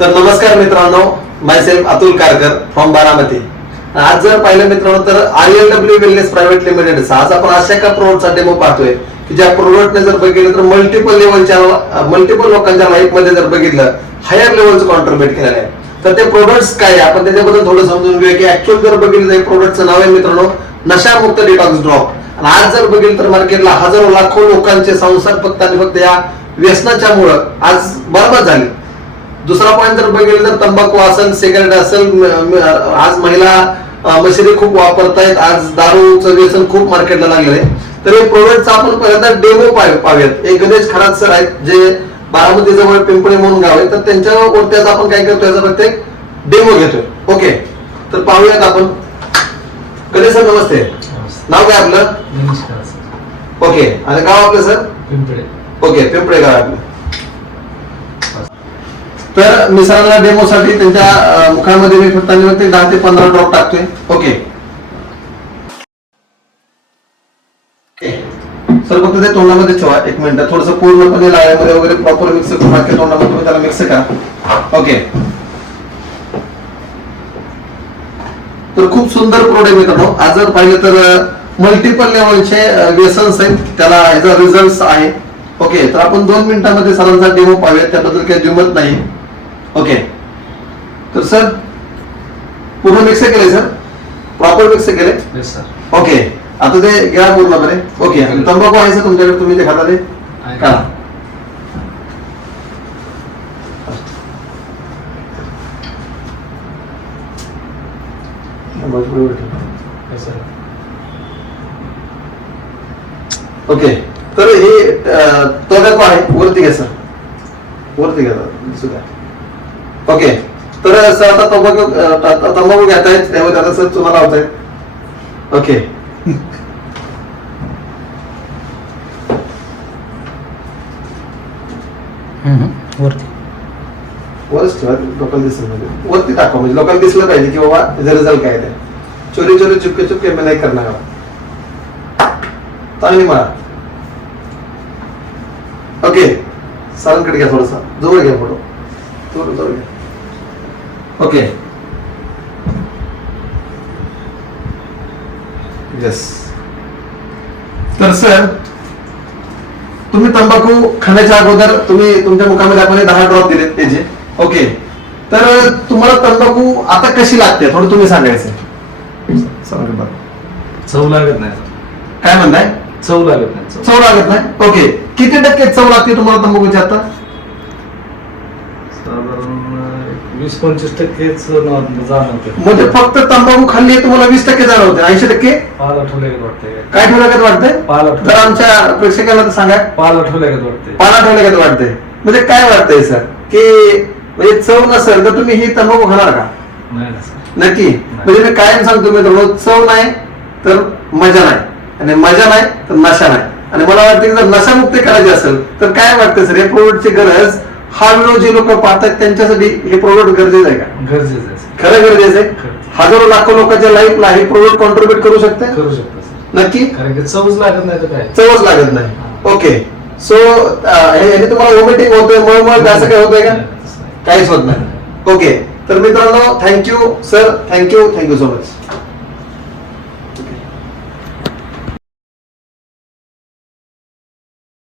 तर नमस्कार मित्रांनो, माय self Atul Karkar from Baramati. आज जर पाहिलं मित्रांनो तर RLW वेलनेस प्रायव्हेट लिमिटेड आज आपण अशा एका प्रोडक्टचा डेमो पाहतोय की ज्या प्रोडक्टने जर बघितलं तर मल्टिपल लोकांच्या लाईफ मध्ये जर बघितलं हायर लेवलचं कॉन्ट्रीब्युट केलेलं आहे. तर ते प्रोडक्ट्स काय आपण त्याच्याबद्दल थोडं समजून घेऊया की ऍक्च्युअल जर बघितलं तर प्रोडक्टचं नाव आहे मित्रांनो नशामुक्त डिटॉक्स ड्रॉप. आणि आज जर बघितलं तर मार्केटला हजारो लाखो लोकांचे संसार फक्त आणि फक्त या व्यसनाच्या मुळे आज बरबाद झाले. दुसरा पॉईंट जर बघितलं तर तंबाखू असेल, सिगारेट असेल, आज महिला मशिनरी खूप वापरतायत, आज दारूचं व्यसन खूप मार्केटला लागलेलं आहे. तर हे प्रोडक्टचा आपण पहिल्यांदा डेमो पाहूयात. एक गणेश खरात सर आहेत जे बारामती जवळ पिंपळे म्हणून गाव आहे, तर त्यांच्यावर आज आपण काय करतोय याचा प्रत्येक डेमो घेतोय. ओके, तर पाहूयात आपण. गणेश सर नमस्ते. नाव काय आपलं? ओके, आणि गाव आपलं सर? पिंपळे. ओके, पिंपळे गाव आपलं. तर मी सरांना डेमो साठी त्यांच्या मुखामध्ये मी फक्त 10 ते 15 ड्रॉप टाकतोय. ओके सर, फक्त ते तोंडामध्ये ठेवा. 1 मिनिट, थोडस पूर्णपणे लाळ्यामध्ये वगैरे प्रॉपर मिक्स करून बाकी तोंडामध्ये तुम्ही त्याला मिक्स करा. ओके, तर खूप सुंदर प्रोडक्ट मित्रांनो. आज जर पाहिलं तर मल्टिपल लेवलचे व्यसन्स आहेत, त्याला ह्याचा रिझल्ट आहे. ओके, तर आपण 2 मिनिटांमध्ये सरांचा डेमो पाहूया, त्याबद्दल काही दुमत नाही. ओके, तर सर पूर्ण मिक्स केले सर, प्रॉपर मिक्स केले. ओके, आता ते घ्या पूर्णपणे. ओके, आणि तंबाखू आहे सर तुमच्याकडे, तुम्ही ते खाता ते का? ओके, तर हे तंबाखू आहे, वरती घ्या सर, वरती घ्या दिसू द्या. ओके, तर सर आता तंबाखू घेत आहेत त्यामध्ये आता सर तुम्हाला लावतायत. ओके, वरती वरच ठेवा, लोकांना दिसलं म्हणजे वरती टाका, म्हणजे लोकांना दिसलं पाहिजे की बाबा त्याचा रिझल्ट काय आहे. चोरी चोरी चुपके चुपके मी नाही करणार. चांगली मारा. ओके, सरांकडे घ्या, थोडासा जवळ घ्या फोटो, थोडं जवळ घ्या. Okay, yes. तर सर तुम्ही तंबाखू खाण्याच्या अगोदर तुम्ही तुमच्या मुखामध्ये आपण 10 ड्रॉप दिलेत त्याचे. ओके, तर तुम्हाला तंबाखू आता कशी लागते थोडं तुम्ही सांगायचं. चव लागत नाही. काय म्हणताय? चव लागत नाही. चव लागत नाही. ओके, किती टक्के चव लागते तुम्हाला तंबाखूची आता? साधारण 20-25% जाणवते. म्हणजे फक्त तंबाखू खाल्ली तुम्हाला 20% जाणवते, 80% पाल आठवल्यागत वाटते. काय ठेवल्यागत वाटतंय? पाल तर आमच्या प्रेक्षकांना तर सांगा. पाल आठवल्यागत वाटते. पाला ठेवल्यागत वाटतंय म्हणजे काय वाटतंय सर की म्हणजे चव नसेल तर तुम्ही ही तंबाखू खाणार का? नाही ना सर. नक्की. म्हणजे मी कायम सांगतो मित्रांनो, चव नाही तर मजा नाही, आणि मजा नाही तर नशा नाही. आणि मला वाटतं की जर नशामुक्त करायची असेल तर काय वाटतं सर, या प्रोडक्टची गरज हा व्हिडिओ जे लोक पाहतात त्यांच्यासाठी हे प्रोडक्ट गरजेचं आहे का? गरजेचं आहे. खरं गरजेचं आहे. हजारो लाखो लोकांच्या लाईफला हे प्रोडक्ट कॉन्ट्रीब्युट करू शकते. करू शकतो सर. नक्की. कारण की चवच लागत नाही तर काय. चवच लागत नाही. ओके, सो हे तुम्हाला वॉमिटिंग होतोय, मळमळ असं काय होतंय का? काहीच होत नाही. ओके, तर मित्रांनो thank you sir, thank you so much.